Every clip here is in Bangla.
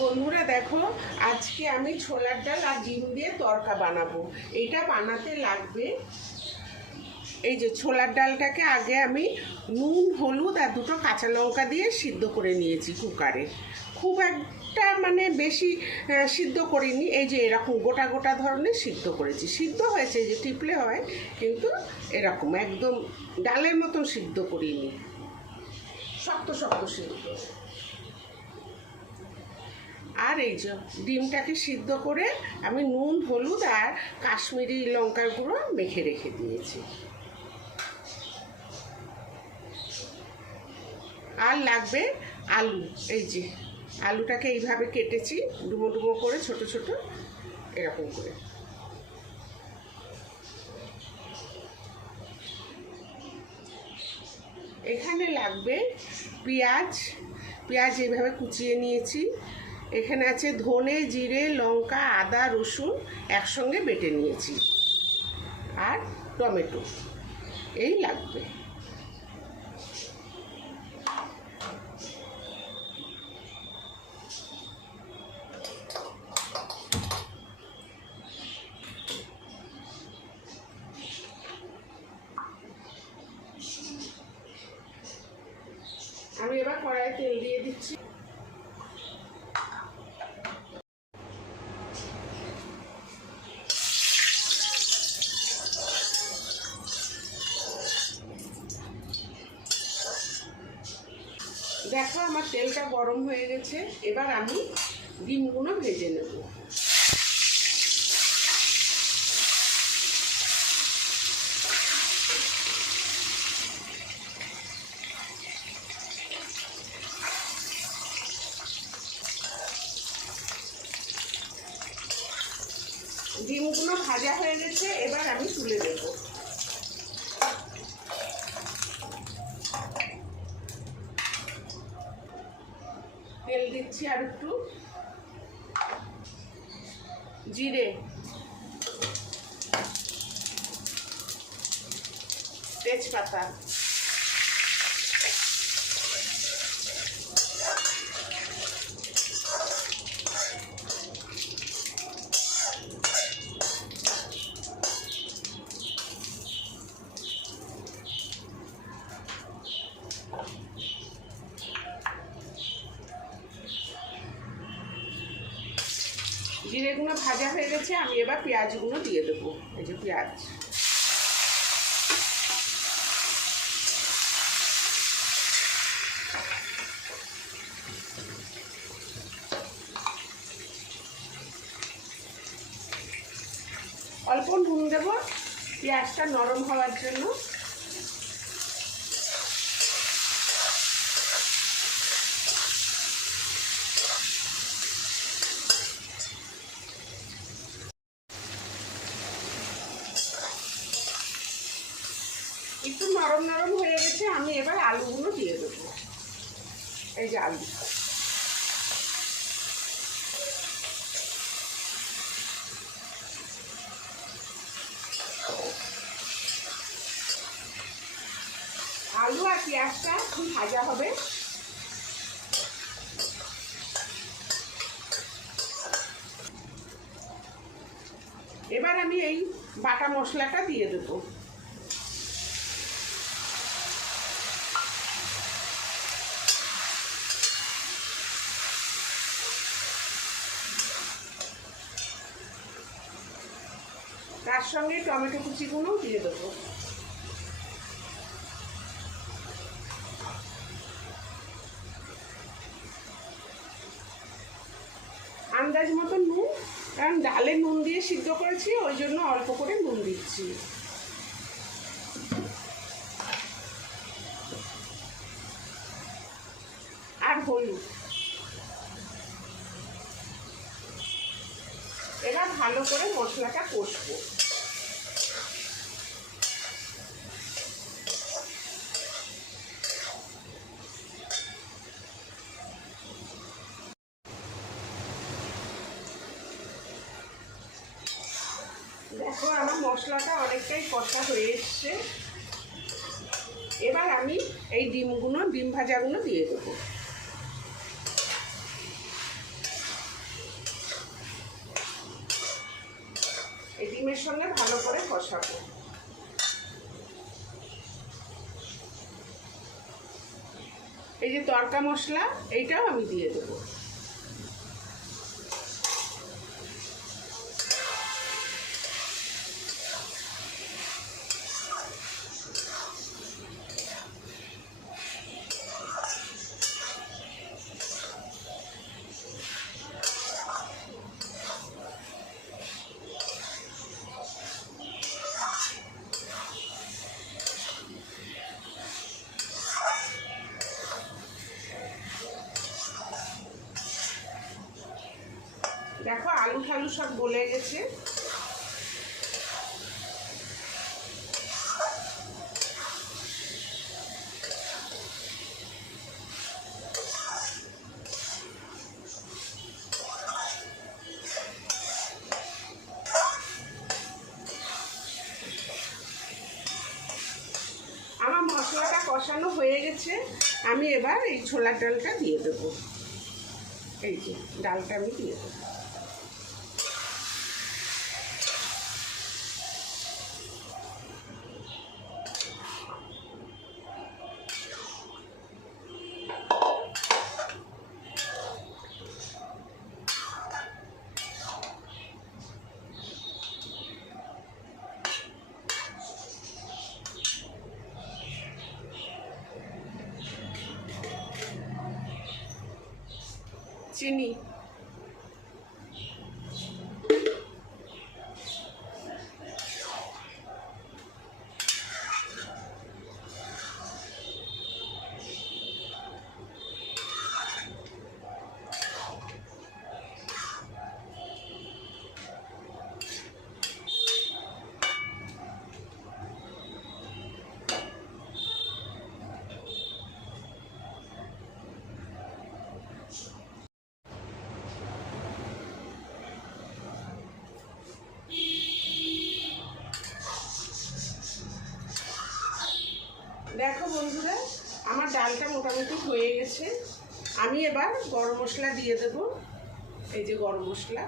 বন্ধুরা দেখো, আজকে আমি ছোলার ডাল আর ডিম দিয়ে তরকা বানাবো। এটা বানাতে লাগবে, এই যে ছোলার ডালটাকে আগে আমি নুন, হলুদ আর দুটো কাঁচা লঙ্কা দিয়ে সিদ্ধ করে নিয়েছি কুকারে। খুব একটা মানে বেশি সিদ্ধ করিনি, এই যে এরকম গোটা গোটা ধরনের সিদ্ধ করেছি। সিদ্ধ হয়েছে, এই যে টিপলে হয়, কিন্তু এরকম একদম ডালের মতন সিদ্ধ করিনি। শক্ত শক্ত সিদ্ধ। আর এই যে ডিমটাকে সিদ্ধ করে আমি নুন, হলুদ আর কাশ্মীরি লঙ্কার গুঁড়ো মেখে রেখে দিয়েছি। আর লাগবে আলু। এই যে আলুটাকে এইভাবে কেটেছি, ডুমো ডুমো করে, ছোট ছোট, এরকম করে। এখানে লাগবে পেঁয়াজ। পেঁয়াজ এইভাবে কুচিয়ে নিয়েছি। এখানে আছে ধনে, জিরে, লঙ্কা, আদা, রসুন একসঙ্গে বেটে নিয়েছি। আর টমেটো, এই লাগবে। আমি এবার কড়াইয়ে তেল দিয়ে দিচ্ছি। দেখো আমার তেলটা গরম হয়ে গেছে, এবার আমি ডিমগুলো ভেজে নেব। ডিমগুলো ভাজা হয়ে গেছে, এবার আমি তুলে দেবো তেল দিচ্ছি আর একটু জিরে। তেজপাতা। জিরেগুলো ভাজা হয়ে গেছে, আমি এবার পেঁয়াজগুলো দিয়ে দেবো। এই যে পেঁয়াজ। অল্প নুন দেবো, পেঁয়াজটা নরম হওয়ার জন্য একটু নরম নরম হয়ে গেছে আমি এবার আলুগুলো দিয়ে দেবো। এই যে আলু। আলু আর পেঁয়াজটা খুব ভাজা হবে। এবার আমি এই বাটা মশলাটা দিয়ে দেবো। তার সঙ্গে টমেটো কুচিগুলোও দিয়ে দেবো। আন্দাজ মতো নুন, কারণ ডালে নুন দিয়ে সিদ্ধ করেছি, ওই জন্য অল্প করে নুন দিচ্ছি। আর হলুদ। এবার ভালো করে মশলাটা কষবো। দেখো, আমার মশলাটা অনেকটাই কষা হয়ে এসছে। এবার আমি এই ডিমগুলো, ডিম ভাজাগুলো দিয়ে দেবো। এই ডিমের সঙ্গে ভালো করে কষাবো। এই যে তরকা মশলা, এইটাও আমি দিয়ে দেবো। গলে গেছে। আমার মশলাটা কষানো হয়ে গেছে। আমি এবার এই ছোলার ডালটা দিয়ে দেবো। এই যে ডালটা আমি দিয়ে দেবো। Sini. দেখো বন্ধুরা, আমার ডালটা মোটামুটি হয়ে গেছে। আমি এবার গরম মশলা দিয়ে দেব। এই যে গরম মশলা।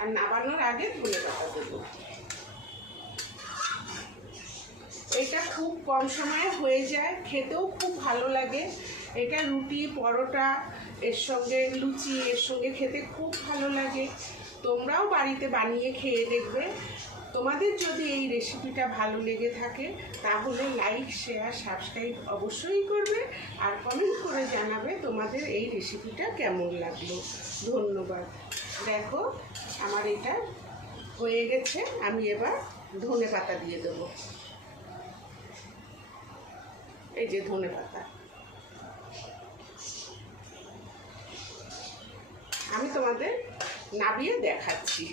আর নামানোর আগে ধনে পাতা দেবো। এটা খুব কম সময়ে হয়ে যায়, খেতেও খুব ভালো লাগে। এটা রুটি, পরোটা, এর সঙ্গে লুচি, এর সঙ্গে খেতে খুব ভালো লাগে। তোমরাও বাড়িতে বানিয়ে খেয়ে দেখবে। তোমাদের যদি এই রেসিপিটা ভালো লেগে থাকে, তাহলে লাইক শেয়ার সাবস্ক্রাইব অবশ্যই করবে আর কমেন্ট করে জানাবে তোমাদের এই রেসিপিটা কেমন লাগল। ধন্যবাদ। দেখো, আমার এটা হয়ে গেছে। আমি এবার ধনে পাতা দিয়ে দেবো। এই যে ধনে পাতা। আমি তোমাদের নাবিয়ে দেখাচ্ছি।